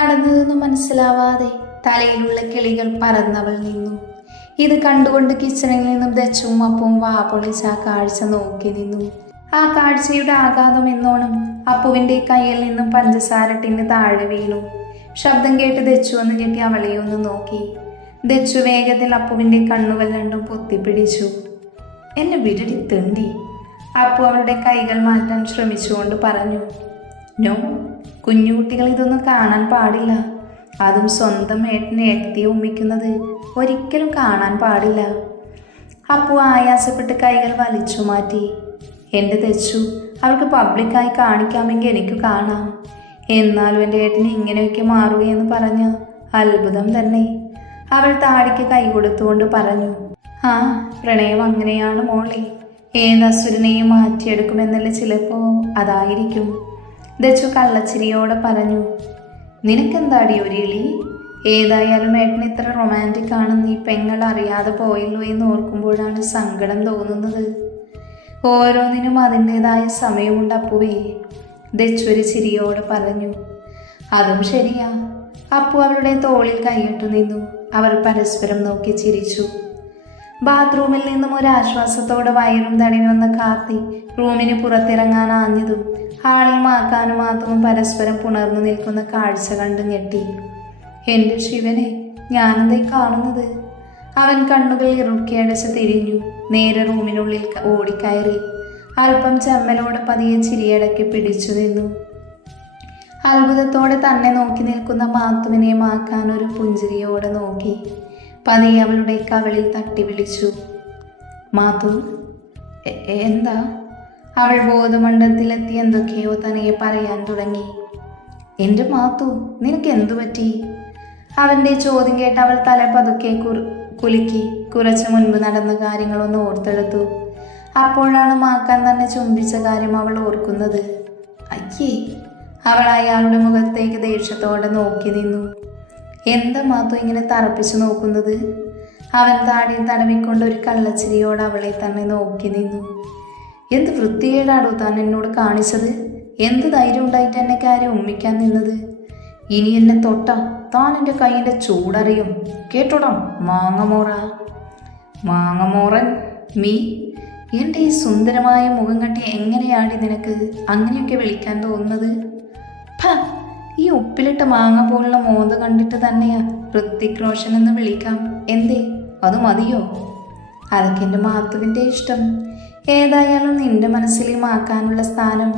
നടന്നതൊന്നും മനസ്സിലാവാതെ തലയിലുള്ള കിളികൾ പറന്നവൾ നിന്നു. ഇത് കണ്ടുകൊണ്ട് കിച്ചണിൽ നിന്നും ദച്ചുവും അപ്പവും വാ പൊളിച്ച് ആ കാഴ്ച നോക്കി നിന്നു. ആ കാഴ്ചയുടെ ആഘാതം എന്നോണം അപ്പുവിൻ്റെ കയ്യിൽ നിന്നും പഞ്ചസാര ടിന്ന് താഴെ വീണു. ശബ്ദം കേട്ട് ദച്ചു ഒന്ന് ഞെട്ടി അവളെ ഒന്ന് നോക്കി. ദച്ചു വേഗത്തിൽ അപ്പുവിൻ്റെ കണ്ണുകൾ രണ്ടും പൊത്തിപ്പിടിച്ചു. എന്നെ വിരടി തെണ്ടി. അപ്പു അവളുടെ കൈകൾ മാറ്റാൻ ശ്രമിച്ചുകൊണ്ട് പറഞ്ഞു. നോ, കുഞ്ഞുകുട്ടികൾ ഇതൊന്നും കാണാൻ പാടില്ല. അതും സ്വന്തം ഏട്ടനെ ഏട്ടത്തിയെ ഉമ്മിക്കുന്നത് ഒരിക്കലും കാണാൻ പാടില്ല. അപ്പു ആയാസപ്പെട്ട് കൈകൾ വലിച്ചു മാറ്റി. എൻ്റെ തെച്ചു, അവൾക്ക് പബ്ലിക്കായി കാണിക്കാമെങ്കിൽ എനിക്ക് കാണാം. എന്നാലും എൻ്റെ ഏട്ടന് ഇങ്ങനെയൊക്കെ മാറുകയെന്ന് പറഞ്ഞ അത്ഭുതം തന്നെ. അവൾ താടിക്ക് കൈ കൊടുത്തുകൊണ്ട് പറഞ്ഞു. ആ, പ്രണയം അങ്ങനെയാണ് മോളെ. ഏതസുരനെയും മാറ്റിയെടുക്കുമെന്നല്ല, ചിലപ്പോൾ അതായിരിക്കും. ദച്ചു കള്ളച്ചിരിയോടെ പറഞ്ഞു. നിനക്കെന്താടി ഒരു ഇളി? ഏതായാലും ഏട്ടൻ ഇത്ര റൊമാൻറ്റിക് ആണെന്ന് ഈ പെങ്ങൾ അറിയാതെ പോയല്ലോ എന്ന് ഓർക്കുമ്പോഴാണ് സങ്കടം തോന്നുന്നത്. ഓരോന്നിനും അതിൻ്റെതായ സമയമുണ്ട് അപ്പുവേ, ദച്ചു ഒരു ചിരിയോടെ പറഞ്ഞു. അതും ശരിയാ. അപ്പു അവളുടെ തോളിൽ കൈയിട്ടു നിന്നു. അവർ പരസ്പരം നോക്കി ചിരിച്ചു. ബാത്റൂമിൽ നിന്നും ഒരു ആശ്വാസത്തോടെ വയറും തടവി വന്ന കാർത്തി റൂമിന് പുറത്തിറങ്ങാൻ ആഞ്ഞതും ഹാളിൽ മാക്കാനും മാത്രം പരസ്പരം പുണർന്നു നിൽക്കുന്ന കാഴ്ച കണ്ട് ഞെട്ടി. എൻ്റെ ശിവനെ, ഞാനെന്തായി കാണുന്നത്? അവൻ കണ്ണുകൾ ഇറുക്കിയടച്ച് തിരിഞ്ഞു. നേരെ റൂമിനുള്ളിൽ ഓടിക്കയറി. അല്പം ചെമ്മലോടെ പതിയെ ചിരിയടക്കി പിടിച്ചു നിന്നു. അത്ഭുതത്തോടെ തന്നെ നോക്കി നിൽക്കുന്ന മാത്തുവിനെ മാക്കാൻ ഒരു പുഞ്ചിരിയോടെ നോക്കി. പതിയെ അവളുടെ കവളിൽ തട്ടി വിളിച്ചു. മാത്തു. എന്താ? അവൾ ബോധമണ്ഡലത്തിലെത്തി എന്തൊക്കെയോ തനിയെ പറയാൻ തുടങ്ങി. എൻ്റെ മാത്തു, നിനക്ക് എന്തു പറ്റി? അവൻ്റെ ചോദ്യം കേട്ട് അവൾ തല പതുക്കെ കുലുക്കി. കുറച്ച് മുൻപ് നടന്ന കാര്യങ്ങളൊന്ന് ഓർത്തെടുത്തു. അപ്പോഴാണ് മാക്കാൻ തന്നെ ചുംബിച്ച കാര്യം അവൾ ഓർക്കുന്നത്. അയ്യേ! അവൾ അയാളുടെ മുഖത്തേക്ക് ദേഷ്യത്തോടെ നോക്കി നിന്നു. എന്താ മാത്തു ഇങ്ങനെ തറപ്പിച്ചു നോക്കുന്നത്? അവൻ താടിയിൽ തടവിക്കൊണ്ട് ഒരു കള്ളച്ചിരിയോട് അവളെ തന്നെ നോക്കി നിന്നു. എന്ത് വൃത്തികേടാടോ താൻ എന്നോട് കാണിച്ചത്? എന്ത് ധൈര്യം ഉണ്ടായിട്ട് എന്നെ കാര്യം ഉമ്മിക്കാൻ നിന്നത്? ഇനി എന്നെ തൊട്ടാ താൻ എൻ്റെ കൈയിൻ്റെ ചൂടറിയും, കേട്ടോടാ മാങ്ങമോറ. മാങ്ങമോറൻ മീ? എൻ്റെ ഈ സുന്ദരമായ മുഖം കട്ടി എങ്ങനെയാടി നിനക്ക് അങ്ങനെയൊക്കെ വിളിക്കാൻ തോന്നുന്നത്? ഈ ഉപ്പിലിട്ട മാങ്ങ പോലുള്ള മോന്ത കണ്ടിട്ട് തന്നെയാ ഋത്തിക് റോഷൻ എന്ന് വിളിക്കാം. എന്തേ, അത് മതിയോ? അതൊക്കെ എൻ്റെ മാത്തുവിൻ്റെ ഇഷ്ടം. ഏതായാലും നിന്റെ മനസ്സിൽ മാക്കാനുള്ള സ്ഥാനം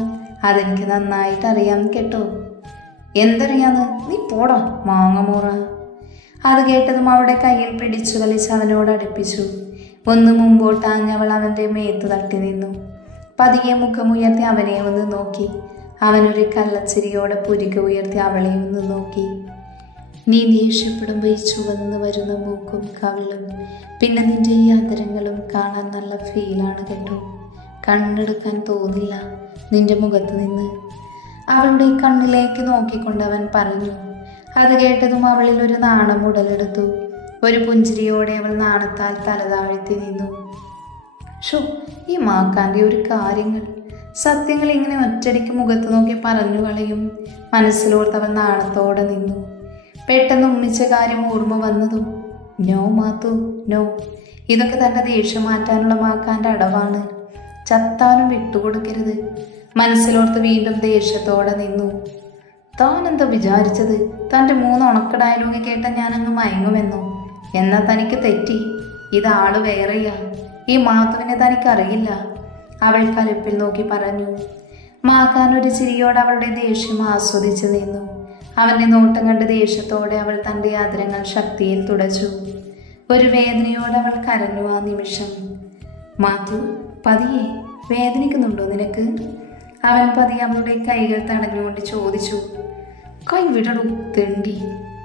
അതെനിക്ക് നന്നായിട്ട് അറിയാം കേട്ടോ. എന്തറിയാന്ന്? നീ പോടാ മാങ്ങമോറ. അത് കേട്ടതും അവളുടെ കയ്യിൽ പിടിച്ചു വലിച്ച് അവനോട് അടുപ്പിച്ചു. ഒന്ന് മുമ്പോട്ടാഞ്ഞവൾ അവൻ്റെ മേത്ത് തട്ടി നിന്നു. പതിയെ മുഖമുയർത്തി അവനെ ഒന്ന് നോക്കി. അവനൊരു കള്ളച്ചിരിയോടെ പുരിക ഉയർത്തി അവളെ ഒന്ന് നോക്കി. നീ ദേഷ്യപ്പെടുമ്പോൾ ഈ ചുവന്ന് വരുന്ന മൂക്കും കവിളും പിന്നെ നിന്റെ ഈ അതരങ്ങളും കാണാൻ നല്ല ഫീലാണ് കേട്ടോ. കണ്ണെടുക്കാൻ തോന്നില്ല നിന്റെ മുഖത്ത് നിന്ന്. അവളുടെ കണ്ണിലേക്ക് നോക്കിക്കൊണ്ട് അവൻ പറഞ്ഞു. അത് കേട്ടതും അവളിൽ ഒരു നാണം ഉടലെടുത്തു. ഒരു പുഞ്ചിരിയോടെ അവൾ നാണത്താൽ തല താഴ്ത്തി നിന്നു. ഷോ, ഈ മാക്കാൻ്റെ ഒരു കാര്യങ്ങൾ, സത്യങ്ങൾ ഇങ്ങനെ ഒറ്റടിക്ക് മുഖത്ത് നോക്കി പറഞ്ഞു കളയും. മനസ്സിലോർത്തവൻ നാണത്തോടെ നിന്നു. പെട്ടെന്ന് ഉമ്മിച്ച കാര്യം ഓർമ്മ വന്നതും നോ മാത്തു, നോ. ഇതൊക്കെ തൻ്റെ ദേഷ്യം മാറ്റാനുള്ള മാക്കാൻ്റെ അടവാണ്. ചത്താനും വിട്ടുകൊടുക്കരുത്. മനസ്സിലോർത്ത് വീണ്ടും ദേഷ്യത്തോടെ നിന്നു. താൻ എന്താ വിചാരിച്ചത്? തൻ്റെ 3 ഉണക്ക ഡയലോഗ് കേട്ട ഞാനങ്ങ് മയങ്ങുമെന്നോ? എന്നാൽ തനിക്ക് തെറ്റി. ഇതാള് വേറെയാ. ഈ മാത്തുവിനെ തനിക്കറിയില്ല. അവൾ കലിപ്പിൽ നോക്കി പറഞ്ഞു. മാക്കാൻ ഒരു ചിരിയോടെ അവളുടെ ദേഷ്യം ആസ്വദിച്ചു നിന്നു. അവൻ്റെ നോട്ടം കണ്ട് ദേഷ്യത്തോടെ അവൾ തൻ്റെ ആദരങ്ങൾ ശക്തിയിൽ തുടച്ചു. ഒരു വേദനയോടെ അവൾ കരഞ്ഞു ആ നിമിഷം. മാത്തു, പതിയെ വേദനിക്കുന്നുണ്ടോ നിനക്ക്? അവൻ പതിയെ അവളുടെ കൈകൾ തടഞ്ഞുകൊണ്ട് ചോദിച്ചു. കൈ വിടടൂ തെണ്ടി.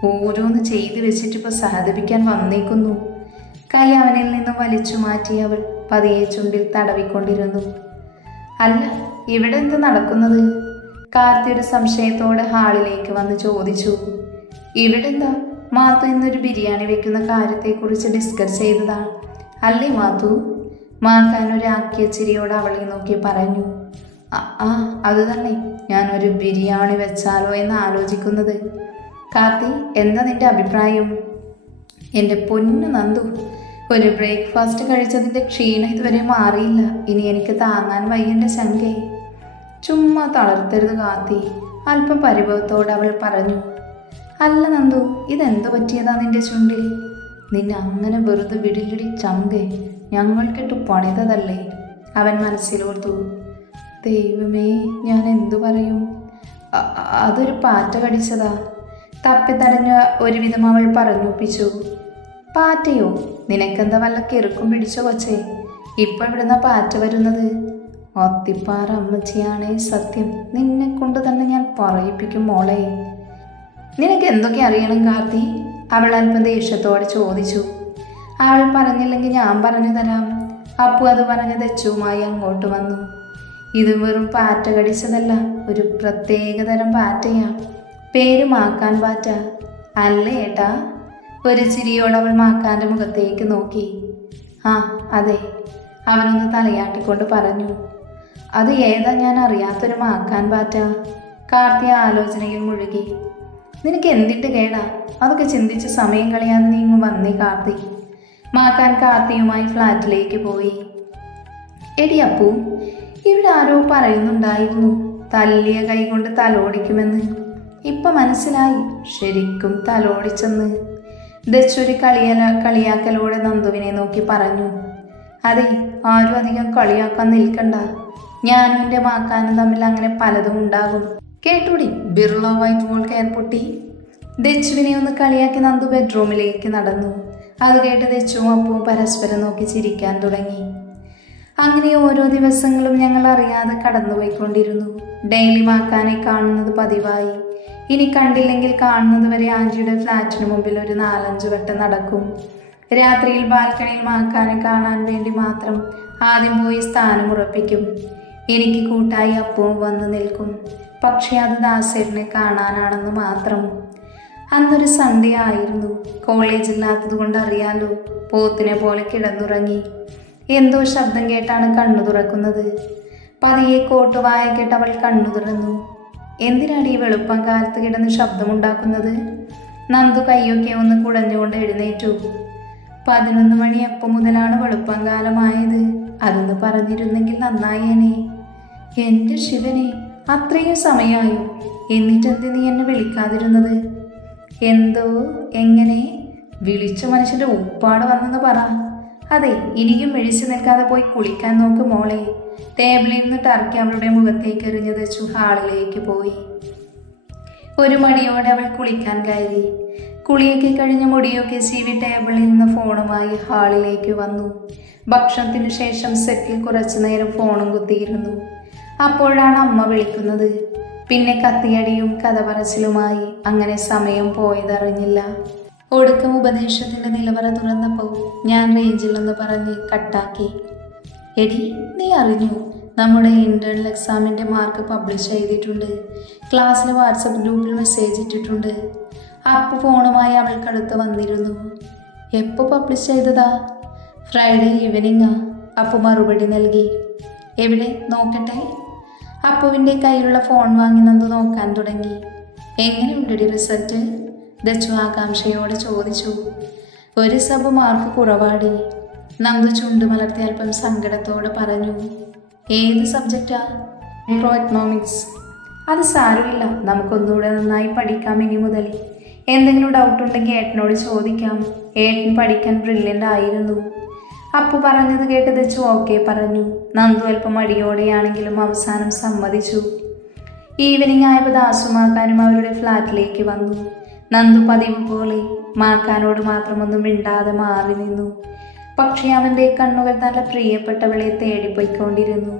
ഓരോന്ന് ചെയ്തു വെച്ചിട്ട് ഇപ്പോൾ സഹതപിക്കാൻ വന്നേക്കുന്നു. കൈ അവനിൽ നിന്ന് വലിച്ചു മാറ്റി അവൾ പതിയെ ചുണ്ടിൽ തടവിക്കൊണ്ടിരുന്നു. അല്ല, ഇവിടെ എന്ത് നടക്കുന്നത്? കാർത്തിയുടെ സംശയത്തോടെ ഹാളിലേക്ക് വന്ന് ചോദിച്ചു. ഇവിടെന്താ? മാത്തു ഇന്നൊരു ബിരിയാണി വെക്കുന്ന കാര്യത്തെക്കുറിച്ച് ഡിസ്കസ് ചെയ്തതാണ് അല്ലേ മാത്തു? മാക്കാൻ ഒരു ആക്കിയ ചിരിയോട് അവളെ നോക്കി പറഞ്ഞു. ആ അത് തന്നെ, ഞാനൊരു ബിരിയാണി വെച്ചാലോ എന്ന് ആലോചിക്കുന്നത്. കാർത്തി, എന്താ നിന്റെ അഭിപ്രായം? എൻ്റെ പൊന്നു നന്ദു, ഒരു ബ്രേക്ക്ഫാസ്റ്റ് കഴിച്ചതിൻ്റെ ക്ഷീണം ഇതുവരെ മാറിയില്ല. ഇനി എനിക്ക് താങ്ങാൻ വയ്യൻ്റെ ശങ്കേ. ചുമ്മാ തളർത്തരുത് കാർത്തി, അല്പം പരിഭവത്തോടെ അവൾ പറഞ്ഞു. അല്ല നന്ദു, ഇതെന്തു പറ്റിയതാ നിന്റെ ചുണ്ടിൽ? നിന്നെ അങ്ങനെ വെറുതെ വിടില്ലടി ചങ്കേ, ഞങ്ങൾക്കിട്ട് പണിതതല്ലേ, അവൻ മനസ്സിലോർത്തു. ദൈവമേ, ഞാൻ എന്തു പറയും? അതൊരു പാറ്റ കടിച്ചതാ, തപ്പിത്തടഞ്ഞ ഒരുവിധം അവൾ പറഞ്ഞൊപ്പിച്ചു. പാറ്റയോ? നിനക്കെന്താ വല്ല കിറുക്കും പിടിച്ചോ കൊച്ചേ? ഇപ്പോൾ ഇവിടുന്ന പാറ്റ വരുന്നത്? ഒത്തിപ്പാറ അമ്മച്ചിയാണേ സത്യം, നിന്നെ കൊണ്ട് തന്നെ ഞാൻ പറയിപ്പിക്കും മോളെ. നിനക്ക് എന്തൊക്കെ അറിയണം കാർത്തി? അവൾ അല്പം ദേഷ്യത്തോടെ ചോദിച്ചു. അവൾ പറഞ്ഞില്ലെങ്കിൽ ഞാൻ പറഞ്ഞു തരാം. അപ്പു അത് പറഞ്ഞ് ദച്ചുവുമായി അങ്ങോട്ട് വന്നു. ഇത് വെറും പാറ്റ കടിച്ചതല്ല, ഒരു പ്രത്യേകതരം പാറ്റയാ. പേര് മാക്കാൻ പാറ്റ. അല്ലേ ഏട്ടാ? ഒരു ചിരിയോടെ അവൾ മാക്കാൻ്റെ മുഖത്തേക്ക് നോക്കി. ആ അതെ, അവനൊന്ന് തലയാട്ടിക്കൊണ്ട് പറഞ്ഞു. അത് ഏതാ ഞാൻ അറിയാത്തൊരു മാക്കാൻ പാറ്റ? കാർത്തി ആലോചനയിൽ മുഴുകി. നിനക്ക് എന്തിട്ട് കേടാ? അതൊക്കെ ചിന്തിച്ച് സമയം കളയാതെ നീ ഇങ്ങ് വന്നേ കാർത്തി. മാക്കാൻ കാർത്തിയുമായി ഫ്ലാറ്റിലേക്ക് പോയി. എടി അപ്പു, ഇവിടെ ആരോ പറയുന്നുണ്ടായിരുന്നു തല്ലിയ കൈ കൊണ്ട് തലോടിക്കുമെന്ന്. ഇപ്പം മനസ്സിലായി, ശരിക്കും തലോടിച്ചെന്ന്. ദച്ചൊരു കളിയാക്കലോടെ നന്ദുവിനെ നോക്കി പറഞ്ഞു. അതെ, ആരും അധികം കളിയാക്കാൻ നിൽക്കണ്ട. ഞാനും എൻ്റെ മാക്കാനും തമ്മിൽ അങ്ങനെ പലതും ഉണ്ടാകും. കേട്ടൂടി ബിർള വൈറ്റ് വോൾ കെയർ പൊട്ടി. ദച്ചുവിനെ ഒന്ന് കളിയാക്കി നന്ദു ബെഡ്റൂമിലേക്ക് നടന്നു. അത് കേട്ട് ദച്ചുവും അപ്പവും പരസ്പരം നോക്കി ചിരിക്കാൻ തുടങ്ങി. അങ്ങനെ ഓരോ ദിവസങ്ങളും ഞങ്ങൾ അറിയാതെ കടന്നുപോയിക്കൊണ്ടിരുന്നു. ഡെയിലി മാക്കാനെ കാണുന്നത് പതിവായി. ഇനി കണ്ടില്ലെങ്കിൽ കാണുന്നത് വരെ ആൻറ്റിയുടെ ഫ്ലാറ്റിന് മുമ്പിൽ ഒരു 4-5 വട്ടം നടക്കും. രാത്രിയിൽ ബാൽക്കണിയിൽ മാക്കാനെ കാണാൻ വേണ്ടി മാത്രം ആദ്യം പോയി സ്ഥാനം ഉറപ്പിക്കും. എനിക്ക് കൂട്ടായി അപ്പവും വന്ന് നിൽക്കും. പക്ഷേ അത് ദാസേട്ടനെ കാണാനാണെന്ന് മാത്രം. അന്നൊരു സൺഡേ ആയിരുന്നു. കോളേജില്ലാത്തത് കൊണ്ട് അറിയാലോ, പോത്തിനെ പോലെ കിടന്നുറങ്ങി. എന്തോ ശബ്ദം കേട്ടാണ് കണ്ണു തുറക്കുന്നത്. പതിയെ കോട്ടുവായ കേട്ട് അവൾ കണ്ണു തുറന്നു. എന്തിനാണ് ഈ വെളുപ്പം കാലത്ത് കിടന്ന് ശബ്ദമുണ്ടാക്കുന്നത്? നന്ദു കയ്യൊക്കെ ഒന്ന് കുടഞ്ഞുകൊണ്ട് എഴുന്നേറ്റു. 11 മണി എപ്പം മുതലാണ് വെളുപ്പം കാലമായത്? അതൊന്ന് പറഞ്ഞിരുന്നെങ്കിൽ നന്നായേനെ. എൻ്റെ ശിവനെ, അത്രയും സമയമായോ? എന്നിട്ടെന്ത് നീ എന്നെ വിളിക്കാതിരുന്നത്? എന്തോ എങ്ങനെ? വിളിച്ച മനുഷ്യൻ്റെ ഉപ്പാട് വന്നെന്ന് പറ. അതെ, ഇനിയും മെഴിച്ചു നിൽക്കാതെ പോയി കുളിക്കാൻ നോക്ക് മോളെ. ടേബിളിൽ നിന്ന് ടർക്കി അവളുടെ മുഖത്തേക്ക് എറിഞ്ഞു വെച്ചു ഹാളിലേക്ക് പോയി. ഒരു മടിയോടെ അവൾ കുളിക്കാൻ കയറി. കുളിയൊക്കെ കഴിഞ്ഞ് മുടിയൊക്കെ ചീവി ടേബിളിൽ നിന്ന് ഫോണുമായി ഹാളിലേക്ക് വന്നു. ഭക്ഷണത്തിനു ശേഷം സെറ്റിൽ കുറച്ചു നേരം ഫോണും കുത്തിയിരുന്നു. അപ്പോഴാണ് അമ്മ വിളിക്കുന്നത്. പിന്നെ കത്തിയടിയും കഥ പറച്ചിലുമായി അങ്ങനെ സമയം പോയതറിഞ്ഞില്ല. ഒടുക്കം ഉപദേശത്തിൻ്റെ നിലവറ തുറന്നപ്പോൾ ഞാൻ റേഞ്ചിലെന്ന് പറഞ്ഞ് കട്ടാക്കി. എടി, നീ അറിഞ്ഞു? നമ്മുടെ ഇന്റേണൽ എക്സാമിൻ്റെ മാർക്ക് പബ്ലിഷ് ചെയ്തിട്ടുണ്ട്. ക്ലാസ്സിലെ വാട്സപ്പ് ഗ്രൂപ്പിൽ മെസ്സേജ് ഇട്ടിട്ടുണ്ട്. അപ്പോൾ ഫോണുമായി അവൾക്കടുത്ത് വന്നിരുന്നു. എപ്പോൾ പബ്ലിഷ് ചെയ്തതാ? ഫ്രൈഡേ ഈവനിങ്ങാ. അപ്പോൾ മറുപടി നൽകി. എവിടെ നോക്കട്ടെ? അപ്പുവിൻ്റെ കയ്യിലുള്ള ഫോൺ വാങ്ങി നന്ദു നോക്കാൻ തുടങ്ങി. എങ്ങനെയുണ്ടടി റിസൾട്ട്? ദച്ചു ആകാംക്ഷയോടെ ചോദിച്ചു. ഒരു സബ് മാർക്ക് കുറവാടി. നന്ദു ചുണ്ടുമലർത്തി അല്പം സങ്കടത്തോടെ പറഞ്ഞു. ഏത് സബ്ജക്റ്റാ? Micro economics. അത് സാരമില്ല, നമുക്കൊന്നുകൂടെ നന്നായി പഠിക്കാം ഇനി മുതൽ. എന്തെങ്കിലും ഡൗട്ട് ഉണ്ടെങ്കിൽ ഏട്ടനോട് ചോദിക്കാം. ഏട്ടൻ പഠിക്കാൻ ബ്രില്യൻ്റ് ആയിരുന്നു. അപ്പു പറഞ്ഞത് കേട്ട് ദച്ചു ഓക്കെ പറഞ്ഞു. നന്ദു അല്പം മടിയോടെയാണെങ്കിലും അവസാനം സമ്മതിച്ചു. ഈവനിങ് ആയപ്പോൾ ദാസുമാക്കാനും അവരുടെ ഫ്ലാറ്റിലേക്ക് വന്നു. നന്ദു പതിവ് പോലെ മാക്കാനോട് മാത്രമൊന്നും മിണ്ടാതെ മാറി നിന്നു. പക്ഷേ അവൻ്റെ കണ്ണുകൾ നല്ല പ്രിയപ്പെട്ടവളെ തേടിപ്പോയിക്കൊണ്ടിരുന്നു.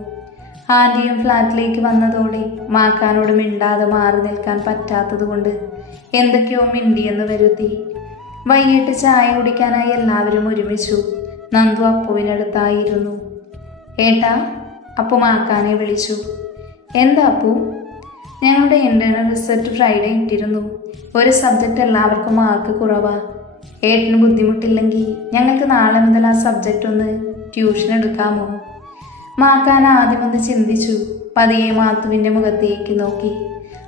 ആൻറ്റിയും ഫ്ലാറ്റിലേക്ക് വന്നതോടെ മാക്കാനോട് മിണ്ടാതെ മാറി നിൽക്കാൻ പറ്റാത്തത് കൊണ്ട് എന്തൊക്കെയോ മിണ്ടിയെന്ന് വരുത്തി. വൈകിട്ട് ചായ കുടിക്കാനായി എല്ലാവരും ഒരുമിച്ചു. നന്ദു അപ്പുവിനടുത്തായിരുന്നു. ഏട്ടാ, അപ്പു മാക്കാനെ വിളിച്ചു. എന്താ അപ്പു? ഞങ്ങളുടെ ഇന്റേണൽ റിസൾട്ട് ഫ്രൈഡേ ഇട്ടിരുന്നു. ഒരു സബ്ജക്റ്റ് എല്ലാവർക്കും മാർക്ക് കുറവാ. ഏട്ടന് ബുദ്ധിമുട്ടില്ലെങ്കിൽ ഞങ്ങൾക്ക് നാളെ മുതൽ ആ സബ്ജക്റ്റ് ഒന്ന് ട്യൂഷൻ എടുക്കാമോ? മാക്കാൻ ആദ്യമൊന്ന് ചിന്തിച്ചു. പതിയെ മാത്തുവിൻ്റെ മുഖത്തേക്ക് നോക്കി.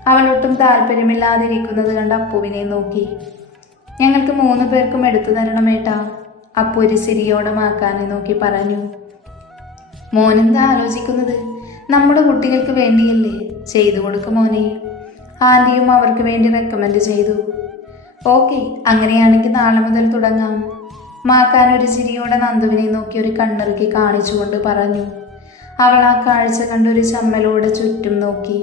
അവൾ ഒട്ടും താല്പര്യമില്ലാതിരിക്കുന്നത് കണ്ട് അപ്പുവിനെ നോക്കി. ഞങ്ങൾക്ക് 3 പേർക്കും എടുത്തു തരണമേട്ടാ, അപ്പു ഒരു ചിരിയോടെ മാക്കാനെ നോക്കി പറഞ്ഞു. മോനെന്താ ആലോചിക്കുന്നത്? നമ്മുടെ കുട്ടികൾക്ക് വേണ്ടിയല്ലേ, ചെയ്തു കൊടുക്കും മോനെ. ആൻറ്റിയും അവർക്ക് വേണ്ടി റെക്കമെൻഡ് ചെയ്തു. ഓക്കെ, അങ്ങനെയാണെങ്കിൽ നാളെ മുതൽ തുടങ്ങാം. മാക്കാൻ ഒരു ചിരിയോടെ നന്ദുവിനെ നോക്കി ഒരു കണ്ണിറുക്കി കാണിച്ചുകൊണ്ട് പറഞ്ഞു. അവൾ ആ കാഴ്ച കണ്ടൊരു ചമ്മലോടെ ചുറ്റും നോക്കി.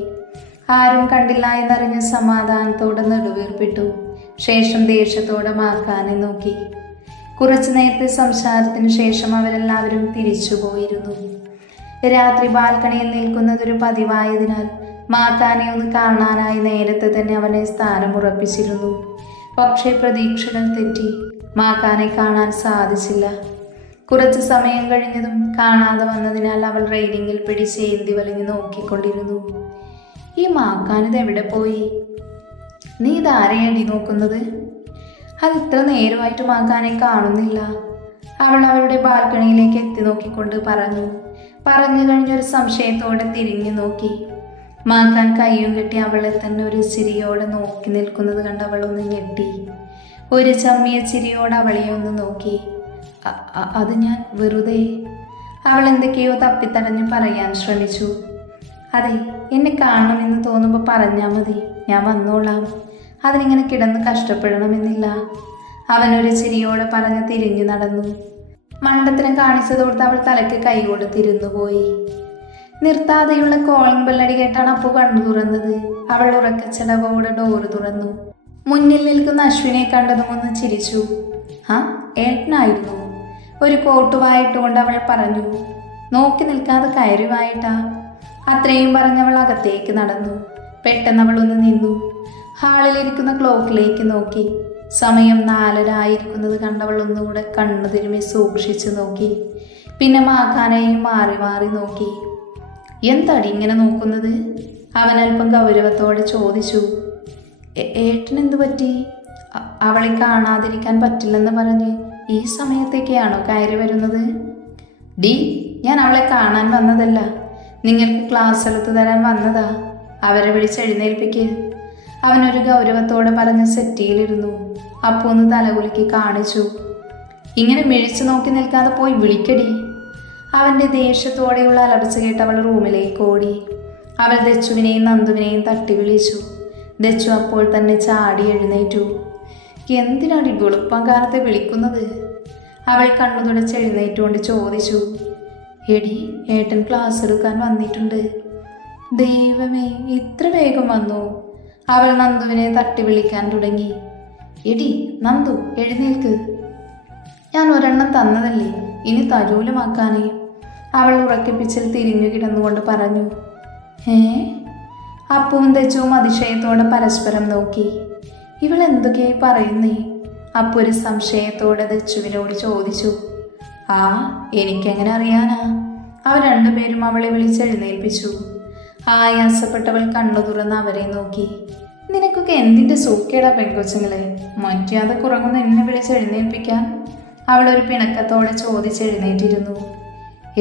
ആരും കണ്ടില്ല എന്നറിഞ്ഞ് സമാധാനത്തോടെ നെടുവീർപ്പിട്ടു. ശേഷം ദേഷ്യത്തോടെ മാക്കാനെ നോക്കി. കുറച്ചു നേരത്തെ സംസാരത്തിന് ശേഷം അവരെല്ലാവരും തിരിച്ചുപോയിരുന്നു. രാത്രി ബാൽക്കണിയിൽ നിൽക്കുന്നതൊരു പതിവായതിനാൽ മാക്കാനെ ഒന്ന് കാണാനായി നേരത്തെ തന്നെ അവനെ സ്ഥാനമുറപ്പിച്ചിരുന്നു. പക്ഷേ പ്രതീക്ഷകൾ തെറ്റി. മാക്കാനെ കാണാൻ സാധിച്ചില്ല. കുറച്ചു സമയം കഴിഞ്ഞതും കാണാതെ വന്നതിനാൽ അവൾ റെയിലിങ്ങിൽ പിടിച്ച് ഏന്തി വലിഞ്ഞ് നോക്കിക്കൊണ്ടിരുന്നു. ഈ മാക്കാനിത് എവിടെ പോയി? നീ ഇതാരെയടി നോക്കുന്നത്? അത് ഇത്ര നേരമായിട്ട് മാക്കാനെ കാണുന്നില്ല. അവൾ അവളുടെ ബാൽക്കണിയിലേക്ക് എത്തി നോക്കിക്കൊണ്ട് പറഞ്ഞു. പറഞ്ഞു കഴിഞ്ഞൊരു സംശയത്തോടെ തിരിഞ്ഞു നോക്കി. മാക്കാൻ കയ്യും കെട്ടി അവളെ തന്നെ ഒരു ചിരിയോടെ നോക്കി നിൽക്കുന്നത് കണ്ട് അവളൊന്ന് ഞെട്ടി. ഒരു ചമ്മിയ ചിരിയോടെ അവളെ ഒന്ന് നോക്കി. അത് ഞാൻ വെറുതെ. അവൾ എന്തൊക്കെയോ തപ്പിത്തടഞ്ഞ് പറയാൻ ശ്രമിച്ചു. അതെ, എന്നെ കാണണമെന്ന് തോന്നുമ്പോൾ പറഞ്ഞാൽ മതി, ഞാൻ വന്നോളാം. അതിനിങ്ങനെ കിടന്ന് കഷ്ടപ്പെടണമെന്നില്ല. അവനൊരു ചിരിയോടെ പറഞ്ഞ് തിരിഞ്ഞു നടന്നു. മണ്ടത്തരം കാണിച്ചതോർത്ത് അവൾ തലയ്ക്ക് കൈകൊണ്ട് തിരുന്നുപോയി. നിർത്താതെയുള്ള കോളിംഗ് ബെല്ലടി കേട്ടാണ് അപ്പു കണ്ണു തുറന്നത്. അവൾ ഉറക്കച്ചടവോടെ ഡോറ് തുറന്നു. മുന്നിൽ നിൽക്കുന്ന അശ്വിനെ കണ്ടതും ഒന്ന് ചിരിച്ചു. ആ, ഏട്ടനായിരുന്നു. ഒരു കോട്ടുവായിട്ടുകൊണ്ട് അവൾ പറഞ്ഞു. നോക്കി നിൽക്കാതെ കയറി വായിട്ടാ. അത്രയും പറഞ്ഞവൾ അകത്തേക്ക് നടന്നു. പെട്ടെന്ന് അവൾ ഒന്ന് നിന്നു. ഹാളിലിരിക്കുന്ന ക്ലോക്കിലേക്ക് നോക്കി. സമയം 4:30 ആയിരിക്കുന്നത് കണ്ടവൾ ഒന്നുകൂടെ കണ്ണു തിരുമ്മി സൂക്ഷിച്ചു നോക്കി. പിന്നെ മാക്കാനെയും മാറി മാറി നോക്കി. എന്താടി ഇങ്ങനെ നോക്കുന്നത്? അവൻ അല്പം ഗൗരവത്തോടെ ചോദിച്ചു. ഏട്ടനെന്തു പറ്റി? അവളെ കാണാതിരിക്കാൻ പറ്റില്ലെന്ന് പറഞ്ഞ് ഈ സമയത്തേക്കാണോ കയറി വരുന്നത്? ഡി, ഞാൻ അവളെ കാണാൻ വന്നതല്ല, നിങ്ങൾക്ക് ക്ലാസ് എടുത്തു തരാൻ വന്നതാ. അവരെ വിളിച്ചെഴുന്നേൽപ്പിക്ക്. അവനൊരു ഗൗരവത്തോടെ പറഞ്ഞ് സെറ്റിയിലിരുന്നു. അപ്പോൾ ഒന്ന് തലകുലുക്കി കാണിച്ചു. ഇങ്ങനെ മിഴിച്ചു നോക്കി നിൽക്കാതെ പോയി വിളിക്കടി. അവൻ്റെ ദേഷ്യത്തോടെയുള്ള അലർച്ച കേട്ട് അവൾ റൂമിലേക്ക് ഓടി. അവൾ ദച്ചുവിനെയും നന്ദുവിനെയും തട്ടി വിളിച്ചു. ദച്ചു അപ്പോൾ തന്നെ ചാടി എഴുന്നേറ്റു. എന്തിനാണ് ഈ വെളുപ്പം കാലത്തെ വിളിക്കുന്നത്? അവൾ കണ്ണു തുടച്ച് എഴുന്നേറ്റുകൊണ്ട് ചോദിച്ചു. എടി, ഏട്ടൻ ക്ലാസ് എടുക്കാൻ വന്നിട്ടുണ്ട്. ദൈവമേ, ഇത്ര വേഗം വന്നു? അവൾ നന്ദുവിനെ തട്ടി വിളിക്കാൻ തുടങ്ങി. എടി നന്ദു, എഴുന്നേൽക്ക്. ഞാൻ ഒരെണ്ണം തന്നതല്ലേ, ഇനി തരൂലമാക്കാനേ. അവൾ ഉറക്കിപ്പിച്ചിൽ തിരിഞ്ഞു കിടന്നുകൊണ്ട് പറഞ്ഞു. അപ്പുവും ദച്ചുവും അതിശയത്തോടെ പരസ്പരം നോക്കി. ഇവൾ എന്തൊക്കെയായി പറയുന്നേ? അപ്പു ഒരു സംശയത്തോടെ ദച്ചുവിനോട് ചോദിച്ചു. ആ, എനിക്കെങ്ങനെ അറിയാനാ? അവർ രണ്ടുപേരും അവളെ വിളിച്ചെഴുന്നേൽപ്പിച്ചു. ആയാസപ്പെട്ടവൾ കണ്ണു തുറന്ന് അവരെ നോക്കി. നിനക്കൊക്കെ എന്തിൻ്റെ സൂക്കേടാ പെൺകൊച്ചുങ്ങളെ? മര്യാദ കുറങ്ങുന്ന എന്നെ വിളിച്ചെഴുന്നേൽപ്പിക്കാൻ? അവളൊരു പിണക്കത്തോടെ ചോദിച്ചെഴുന്നേറ്റിരുന്നു.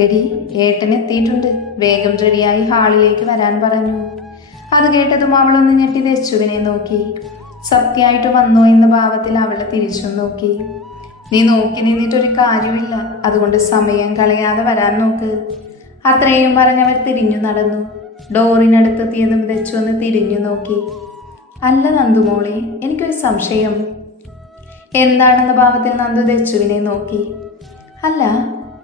എടി, ഏട്ടൻ എത്തിയിട്ടുണ്ട്, വേഗം റെഡിയായി ഹാളിലേക്ക് വരാൻ പറഞ്ഞു. അത് കേട്ടതും അവളൊന്ന് ഞെട്ടി ദച്ചുവിനെ നോക്കി. സത്യമായിട്ട് വന്നോ എന്ന ഭാവത്തിൽ അവളെ തിരിച്ചും നോക്കി. നീ നോക്കി നിന്നിട്ടൊരു കാര്യമില്ല, അതുകൊണ്ട് സമയം കളയാതെ വരാൻ നോക്ക്. അത്രയും പറഞ്ഞവർ തിരിഞ്ഞു നടന്നു. ഡോറിനടുത്തെത്തിയതും ദച്ചു ഒന്ന് തിരിഞ്ഞു നോക്കി. അല്ല നന്ദുമോളെ, എനിക്കൊരു സംശയം. എന്താണെന്ന ഭാവത്തിൽ നന്ദു ദച്ചുവിനെ നോക്കി. അല്ല,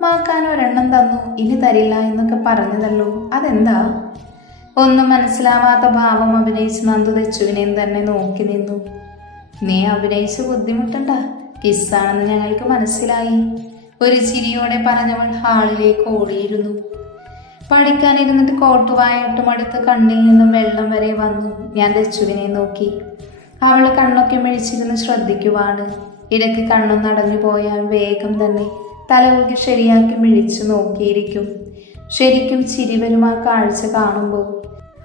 മാക്കാൻ ഒരെണ്ണം തന്നു, ഇനി തരില്ല എന്നൊക്കെ പറഞ്ഞതല്ലോ, അതെന്താ? ഒന്നും മനസ്സിലാവാത്ത ഭാവം അഭിനയിച്ച് നന്ദു ദച്ചുവിനെ തന്നെ നോക്കി നിന്നു. നീ അഭിനയിച്ച് ബുദ്ധിമുട്ടണ്ട, കിസ്സാണെന്ന് ഞങ്ങൾക്ക് മനസ്സിലായി. ഒരു ചിരിയോടെ പറഞ്ഞവൾ ഹാളിലേക്ക് ഓടിയിരുന്നു. പഠിക്കാനിരുന്നിട്ട് കോട്ടുവായിട്ടും അടുത്ത് കണ്ണിൽ നിന്നും വെള്ളം വരെ വന്നു. ഞാൻ ദച്ചുവിനെ നോക്കി. അവൾ കണ്ണൊക്കെ മിഴിച്ചിരുന്ന് ശ്രദ്ധിക്കുവാണ്. ഇടയ്ക്ക് കണ്ണും നടന്നു പോയാൽ വേഗം തന്നെ തലകുലുക്കി ശരിയാക്കി മിഴിച്ചു നോക്കിയിരിക്കും. ശരിക്കും ചിരി വരും ആ കാഴ്ച കാണുമ്പോൾ.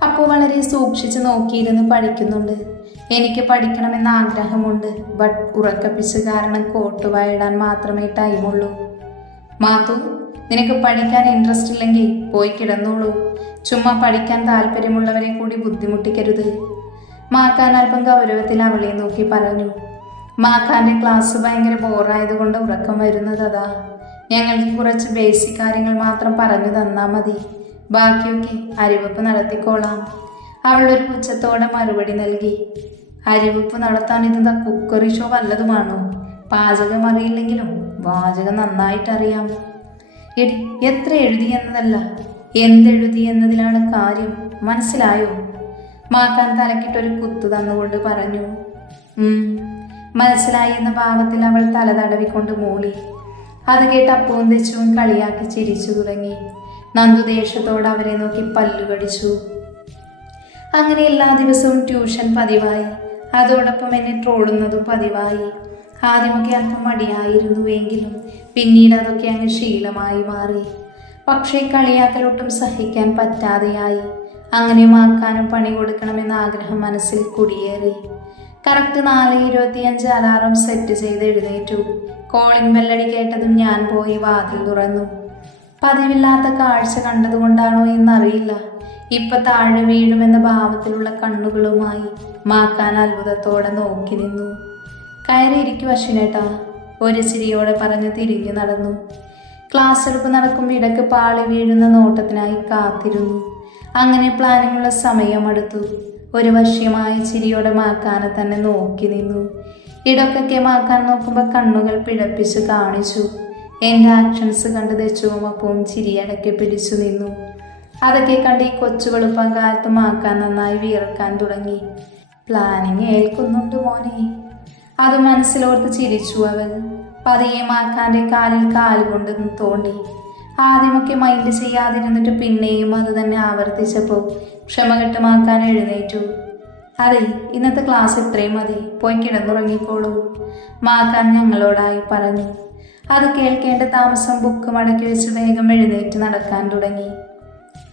അപ്പോൾ വളരെ സൂക്ഷിച്ച് നോക്കിയിരുന്ന് പഠിക്കുന്നുണ്ട്. എനിക്ക് പഠിക്കണമെന്ന ആഗ്രഹമുണ്ട്, ബട്ട് ഉറക്കപ്പിച്ച് കാരണം കോട്ടുവായിടാൻ മാത്രമേ ടൈമുള്ളൂ. മാത്തു, നിനക്ക് പഠിക്കാൻ ഇൻട്രസ്റ്റ് ഇല്ലെങ്കിൽ പോയി കിടന്നോളൂ. ചുമ്മാ പഠിക്കാൻ താല്പര്യമുള്ളവരെ കൂടി ബുദ്ധിമുട്ടിക്കരുത്. മാക്കാൻ അല്പം ഗൗരവത്തിൽ അവളെ നോക്കി പറഞ്ഞു. മാക്കാൻ്റെ ക്ലാസ് ഭയങ്കര ബോറായതുകൊണ്ട് ഉറക്കം വരുന്നത് അതാ. ഞങ്ങൾക്ക് കുറച്ച് ബേസിക് കാര്യങ്ങൾ മാത്രം പറഞ്ഞു തന്നാൽ മതി, ബാക്കിയൊക്കെ അരിവെപ്പ് നടത്തിക്കോളാം. അവളൊരു പുച്ഛത്തോടെ മറുപടി നൽകി. അരിവെപ്പ് നടത്താൻ ഇതെന്താ കുക്കറി ഷോ വല്ലതുമാണോ? പാചകം അറിയില്ലെങ്കിലും വാചകം നന്നായിട്ടറിയാം. എടി, എത്ര എഴുതി എന്നതല്ല, എന്തെഴുതി എന്നതിലാണ് കാര്യം, മനസ്സിലായോ? മാക്കാൻ തലക്കിട്ടൊരു കുത്തു തന്നുകൊണ്ട് പറഞ്ഞു. മനസ്സിലായി എന്ന ഭാവത്തിൽ അവൾ തല തടവിക്കൊണ്ട് മൂളി. അത് കേട്ട് അപ്പവും തെച്ചുവും കളിയാക്കി ചിരിച്ചു തുടങ്ങി. നന്ദു ദേഷ്യത്തോടെ അവരെ നോക്കി പല്ലുകടിച്ചു. അങ്ങനെ എല്ലാ ദിവസവും ട്യൂഷൻ പതിവായി. അതോടൊപ്പം എന്നെ ട്രോളുന്നതും പതിവായി. ആദ്യമൊക്കെ അല്പം മടിയായിരുന്നുവെങ്കിലും പിന്നീട് അതൊക്കെ അങ്ങ് ശീലമായി മാറി. പക്ഷേ കളിയാക്കലൊട്ടും സഹിക്കാൻ പറ്റാതെയായി. അങ്ങനെ മാക്കാനും പണി കൊടുക്കണമെന്ന ആഗ്രഹം മനസ്സിൽ കുടിയേറി. കറക്റ്റ് 4:25 അലാറം സെറ്റ് ചെയ്ത് എഴുന്നേറ്റു. കോളിംഗ് ബെല്ലടി കേട്ടതും ഞാൻ പോയി വാതിൽ തുറന്നു. പതിവില്ലാത്ത കാഴ്ച കണ്ടതുകൊണ്ടാണോ എന്നറിയില്ല, ഇപ്പൊ താഴെ വീഴുമെന്ന ഭാവത്തിലുള്ള കണ്ണുകളുമായി മാക്കാൻ അത്ഭുതത്തോടെ നോക്കി നിന്നു. കയറിയിരിക്കും അശ്വിനേട്ടാ, ഒരു ചിരിയോടെ പറഞ്ഞ് തിരിഞ്ഞു നടന്നു. ക്ലാസ് എടുപ്പ് നടക്കുമ്പോൾ ഇടയ്ക്ക് പാളി വീഴുന്ന നോട്ടത്തിനായി കാത്തിരുന്നു. അങ്ങനെ പ്ലാനിങ്ങുള്ള സമയമെടുത്തു. ഒരു വശ്യമായ ചിരിയോടെ മാക്കാനെ തന്നെ നോക്കി നിന്നു. ഇടയ്ക്കൊക്കെ മാക്കാൻ നോക്കുമ്പോൾ കണ്ണുകൾ പിഴപ്പിച്ച് കാണിച്ചു. എൻ്റെ ആക്ഷൻസ് കണ്ട് തെച്ചുവും അപ്പവും ചിരിയടക്കി പിടിച്ചു നിന്നു. അതൊക്കെ കണ്ട് ഈ കൊച്ചു വെളുപ്പം കാലത്ത് മാക്കാൻ നന്നായി വിയർക്കാൻ തുടങ്ങി. പ്ലാനിങ് ഏൽക്കുന്നുണ്ട് മോനെ, അത് മനസ്സിലോർത്ത് ചിരിച്ചു അവൻ. പതിയെ മാക്കാൻ്റെ കാലിൽ കാലുകൊണ്ട് തോണ്ടി. ആദ്യമൊക്കെ മൈൻഡ് ചെയ്യാതിരുന്നിട്ട് പിന്നെയും അത് തന്നെ ആവർത്തിച്ചപ്പോൾ ക്ഷമകെട്ട് മാക്കാൻ എഴുന്നേറ്റു. അതെ, ഇന്നത്തെ ക്ലാസ് ഇത്രയും മതി, പോയി കിടന്നുറങ്ങിക്കോളൂ, മാക്കാൻ ഞങ്ങളോടായി പറഞ്ഞു. അത് കേൾക്കേണ്ട താമസം ബുക്ക് മടക്കി വെച്ച് വേഗം എഴുന്നേറ്റ് നടക്കാൻ തുടങ്ങി.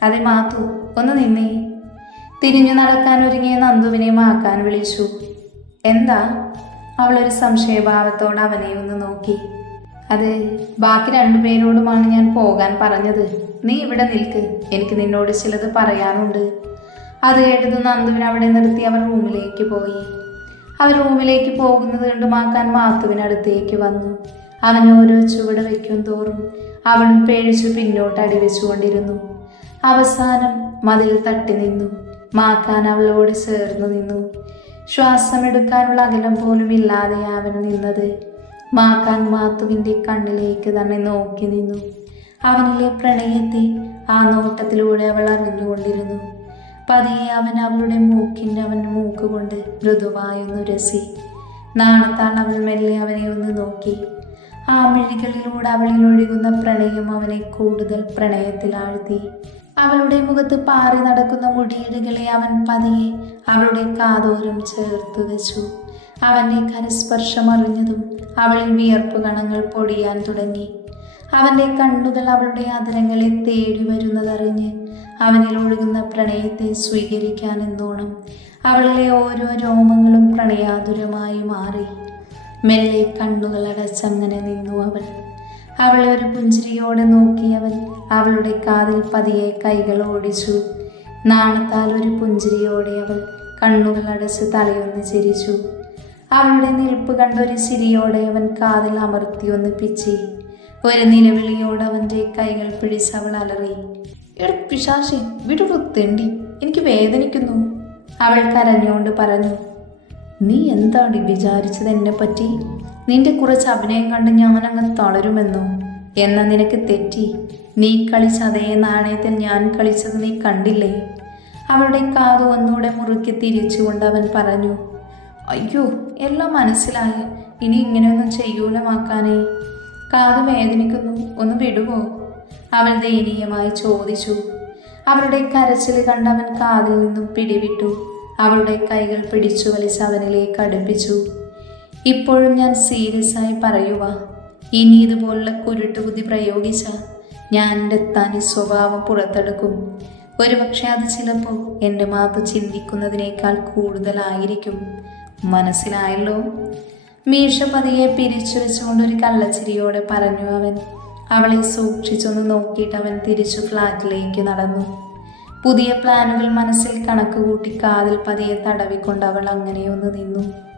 അതെ മാത്തു, ഒന്ന് നിന്നേ. തിരിഞ്ഞു നടക്കാൻ ഒരുങ്ങിയ നന്ദുവിനെ മാക്കാൻ വിളിച്ചു. എന്താ? അവളൊരു സംശയഭാവത്തോടെ അവനെ ഒന്ന് നോക്കി. അത് ബാക്കി 2 പേരോടുമാണ് ഞാൻ പോകാൻ പറഞ്ഞത്. നീ ഇവിടെ നിൽക്ക്, എനിക്ക് നിന്നോട് ചിലത് പറയാനുണ്ട്. അത് കേട്ടത് നന്ദുവിനെ അവിടെ നിർത്തി അവർ റൂമിലേക്ക് പോയി. അവർ റൂമിലേക്ക് പോകുന്നത് കണ്ട് മാക്കാൻ മാത്തുവിനടുത്തേക്ക് വന്നു. അവൻ ഓരോ ചുവട് വയ്ക്കും തോറും അവളും പേടിച്ചു പിന്നോട്ട് അടിവെച്ചുകൊണ്ടിരുന്നു. അവസാനം മതിൽ തട്ടി നിന്നു. മാക്കാൻ അവളോട് ചേർന്നു നിന്നു. ശ്വാസമെടുക്കാനുള്ള അകലം പോലും ഇല്ലാതെ അവൻ നിന്നത്. മാക്കാൻ മാത്തുവിൻ്റെ കണ്ണിലേക്ക് തന്നെ നോക്കി നിന്നു. അവനിലെ പ്രണയത്തെ ആ നോട്ടത്തിലൂടെ അവൾ അറിഞ്ഞുകൊണ്ടിരുന്നു. പതിയെ അവൻ അവളുടെ അവൻ്റെ മൂക്ക് കൊണ്ട് മൃദുവായൊന്നുരസി. നാണത്താൽ അവൾ മെല്ലെ അവനെ ഒന്ന് നോക്കി. ആ മിഴികളിലൂടെ അവളിൽ ഒഴുകുന്ന പ്രണയം അവനെ കൂടുതൽ പ്രണയത്തിലാഴ്ത്തി. അവളുടെ മുഖത്ത് പാറി നടക്കുന്ന മുടിയിഴകളെ അവൻ പതിയെ അവളുടെ കാതോരം ചേർത്തു വെച്ചു. അവൻ്റെ കരസ്പർശം അറിഞ്ഞതും അവളിൽ വിയർപ്പ് കണങ്ങൾ പൊടിയാൻ തുടങ്ങി. അവൻ്റെ കണ്ണുകൾ അവളുടെ ആദരങ്ങളെ തേടി വരുന്നതറിഞ്ഞ് അവനിൽ ഒഴുകുന്ന പ്രണയത്തെ സ്വീകരിക്കാൻ എന്നോണം അവളിലെ ഓരോ രോമങ്ങളും പ്രണയാതുരമായി മാറി. മെല്ലെ കണ്ണുകൾ അടച്ചങ്ങനെ നിന്നു അവൾ. അവളെ ഒരു പുഞ്ചിരിയോടെ നോക്കിയവൻ അവളുടെ കാതിൽ പതിയെ കൈകൾ ഓടിച്ചു. നാണത്താൽ ഒരു പുഞ്ചിരിയോടെ അവൾ കണ്ണുകൾ അടച്ച് തലയൊന്ന് ചിരിച്ചു. അവളുടെ നിൽപ്പ് കണ്ടൊരു ചിരിയോടെ അവൻ കാതിൽ അമർത്തിയൊന്ന് പിച്ചി. ഒരു നിലവിളിയോടെ അവൻ്റെ കൈകൾ പിടിച്ച് അവൾ അലറി. എടാ പിശാചേ, വിടുവൃത്തേണ്ടി, എനിക്ക് വേദനിക്കുന്നു, അവൾ കരഞ്ഞുകൊണ്ട് പറഞ്ഞു. നീ എന്താണ് വിചാരിച്ചത് എന്നെ പറ്റി? നിന്റെ കുറച്ച് അഭിനയം കണ്ട് ഞാനങ്ങ് തളരുമെന്നോ? എന്നാൽ നിനക്ക് തെറ്റി. നീ കളിച്ച അതേ നാണയത്തിൽ ഞാൻ കളിച്ചത് നീ കണ്ടില്ലേ? അവളുടെ കാത് ഒന്നുകൂടെ മുറുക്കി തിരിച്ചുകൊണ്ട് അവൻ പറഞ്ഞു. അയ്യോ, എല്ലാം മനസ്സിലായി, ഇനി ഇങ്ങനെയൊന്നും ചെയ്യൂല മാക്കാനേ. കാത് വേദനിക്കുന്നു, ഒന്ന് വിടുവോ? അവൾ ദയനീയമായി ചോദിച്ചു. അവളുടെ കരച്ചിൽ കണ്ടവൻ കാതിൽ നിന്നും പിടിവിട്ടു. അവളുടെ കൈകൾ പിടിച്ചു വലിച്ച് അവനിലേക്ക് അടുപ്പിച്ചു. ഇപ്പോഴും ഞാൻ സീരിയസ് ആയി പറയുക, ഇനി ഇതുപോലുള്ള കുരുട്ടുബുദ്ധി പ്രയോഗിച്ച ഞാൻ എൻ്റെ തനി സ്വഭാവം പുറത്തെടുക്കും. ഒരുപക്ഷെ അത് ചിലപ്പോൾ എൻ്റെ മാത്തു ചിന്തിക്കുന്നതിനേക്കാൾ കൂടുതലായിരിക്കും. മനസ്സിലായല്ലോ? മീശ പതിയെ പിരിച്ചു വെച്ചുകൊണ്ടൊരു കള്ളച്ചിരിയോടെ പറഞ്ഞു അവൻ. അവളെ സൂക്ഷിച്ചൊന്ന് നോക്കിയിട്ട് അവൻ തിരിച്ചു ഫ്ലാറ്റിലേക്ക് നടന്നു. പുതിയ പ്ലാനുകൾ മനസ്സിൽ കണക്ക് കൂട്ടി കാതിൽ പതിയെ തടവിക്കൊണ്ട് അവൾ അങ്ങനെയൊന്ന് നിന്നു.